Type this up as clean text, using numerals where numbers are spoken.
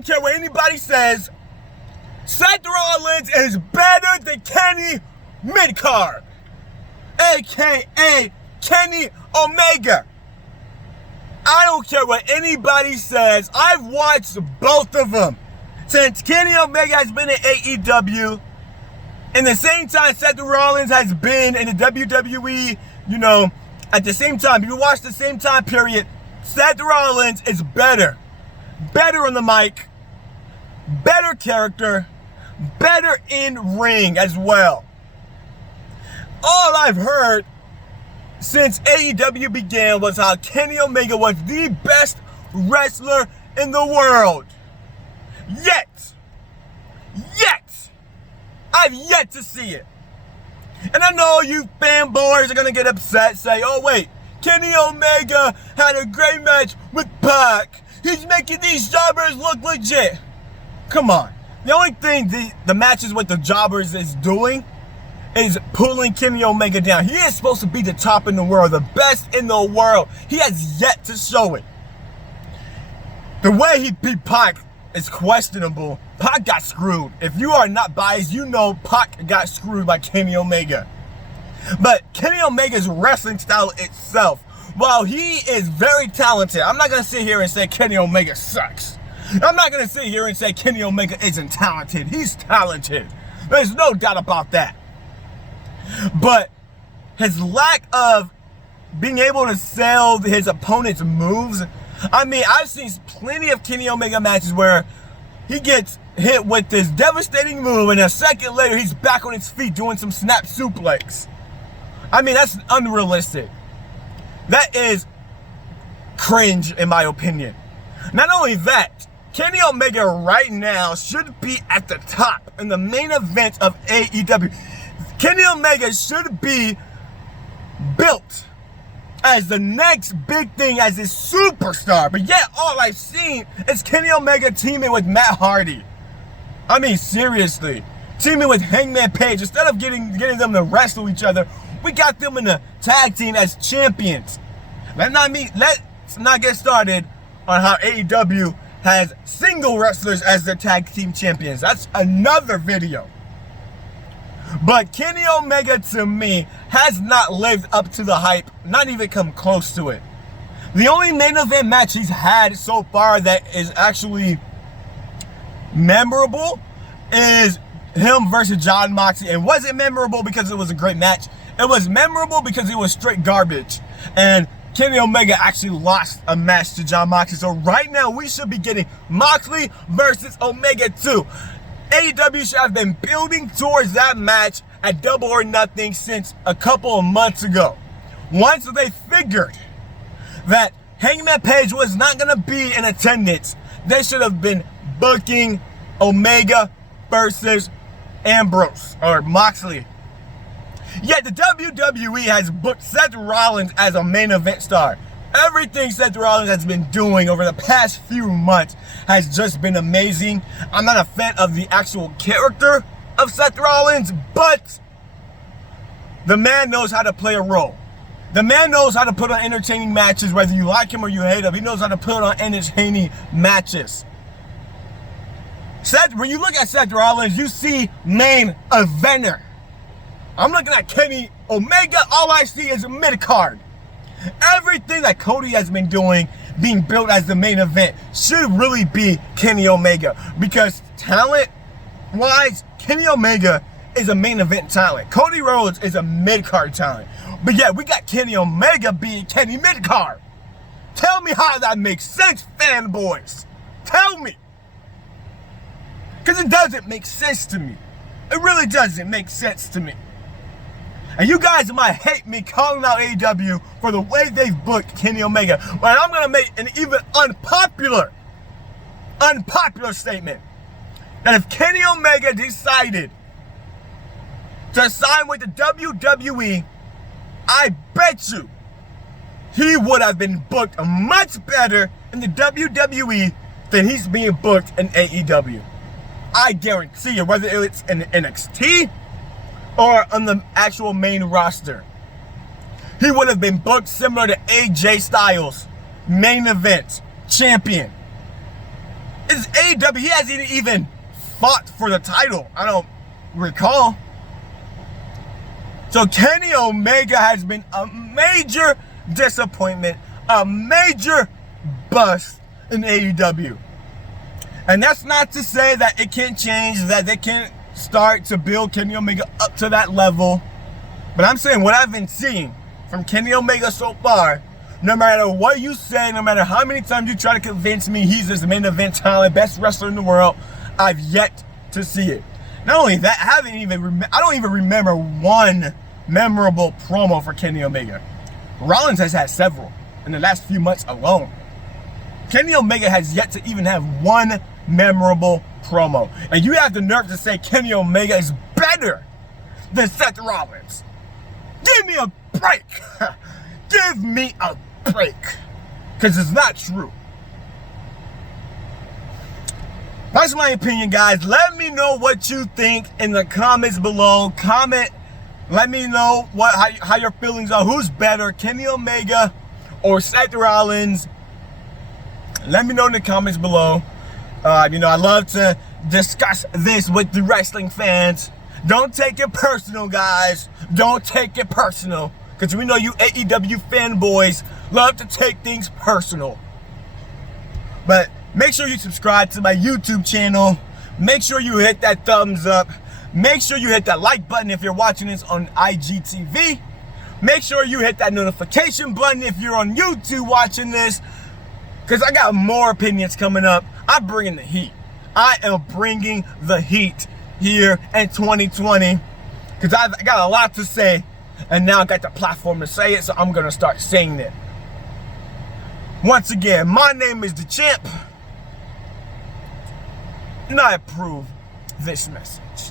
don't care what anybody says, Seth Rollins is better than Kenny Midcard, aka Kenny Omega. I don't care what anybody says. I've watched both of them since Kenny Omega has been in AEW, and the same time Seth Rollins has been in the WWE. You know, at the same time, if you watch the same time period, Seth Rollins is better on the mic, better character, better in ring as well. All I've heard since AEW began was how Kenny Omega was the best wrestler in the world. Yet, I've yet to see it. And I know you fanboys are gonna get upset, say, oh wait, Kenny Omega had a great match with Pac. He's making these jobbers look legit. Come on. The only thing the matches with the jobbers is doing is pulling Kenny Omega down. He is supposed to be the top in the world, the best in the world. He has yet to show it. The way he beat Pac is questionable. Pac got screwed. If you are not biased, you know Pac got screwed by Kenny Omega. But Kenny Omega's wrestling style itself, while he is very talented, I'm not going to sit here and say Kenny Omega sucks. I'm not going to sit here and say Kenny Omega isn't talented. He's talented. There's no doubt about that. But his lack of being able to sell his opponent's moves, I mean, I've seen plenty of Kenny Omega matches where he gets hit with this devastating move and a second later he's back on his feet doing some snap suplex. I mean, that's unrealistic. That is cringe in my opinion. Not only that, Kenny Omega right now should be at the top in the main event of AEW. Kenny Omega should be built as the next big thing, as his superstar. But yet, all I've seen is Kenny Omega teaming with Matt Hardy. I mean, seriously. Teaming with Hangman Page. Instead of getting them to wrestle each other, we got them in a tag team as champions. Let's not get started on how AEW has single wrestlers as their tag team champions. That's another video. But Kenny Omega, to me, has not lived up to the hype, not even come close to it. The only main event match he's had so far that is actually memorable is him versus Jon Moxley. And wasn't memorable because it was a great match. It was memorable because it was straight garbage. And Kenny Omega actually lost a match to Jon Moxley. So right now, we should be getting Moxley versus Omega 2. AEW should have been building towards that match at Double or Nothing since a couple of months ago. Once they figured that Hangman Page was not going to be in attendance, they should have been booking Omega versus Ambrose or Moxley. Yet the WWE has booked Seth Rollins as a main event star. Everything Seth Rollins has been doing over the past few months has just been amazing. I'm not a fan of the actual character of Seth Rollins, but the man knows how to play a role. The man knows how to put on entertaining matches, whether you like him or you hate him. He knows how to put on entertaining matches. When you look at Seth Rollins, you see main eventer. I'm looking at Kenny Omega, all I see is a mid-card. Everything that Cody has been doing, being built as the main event, should really be Kenny Omega. Because talent-wise, Kenny Omega is a main event talent. Cody Rhodes is a mid-card talent. But yeah, we got Kenny Omega being Kenny mid-card. Tell me how that makes sense, fanboys. Tell me. Because it doesn't make sense to me. It really doesn't make sense to me. And you guys might hate me calling out AEW for the way they've booked Kenny Omega. But I'm going to make an even unpopular statement. That if Kenny Omega decided to sign with the WWE, I bet you he would have been booked much better in the WWE than he's being booked in AEW. I guarantee you, whether it's in NXT or on the actual main roster, he would have been booked similar to AJ Styles, main event champion. It's AEW. He hasn't even fought for the title. I don't recall. So Kenny Omega has been a major disappointment, a major bust in AEW. And that's not to say that it can't change, that they can't start to build Kenny Omega up to that level. But I'm saying what I've been seeing from Kenny Omega so far, no matter what you say, no matter how many times you try to convince me he's this main event talent, best wrestler in the world, I've yet to see it. Not only that, I don't even remember one memorable promo for Kenny Omega. Rollins has had several in the last few months alone. Kenny Omega has yet to even have one memorable promo. And you have the nerve to say Kenny Omega is better than Seth Rollins. Give me a break. Give me a break. Because it's not true. That's my opinion, guys. Let me know what you think in the comments below. Comment. Let me know how your feelings are. Who's better, Kenny Omega or Seth Rollins? Let me know in the comments below. I love to discuss this with the wrestling fans. Don't take it personal, guys. Don't take it personal. Because we know you AEW fanboys love to take things personal. But make sure you subscribe to my YouTube channel. Make sure you hit that thumbs up. Make sure you hit that like button if you're watching this on IGTV. Make sure you hit that notification button if you're on YouTube watching this. Because I got more opinions coming up. I'm bringing the heat. I am bringing the heat here in 2020. Because I've got a lot to say. And now I got the platform to say it. So I'm going to start saying it. Once again, my name is The Champ. And I approve this message.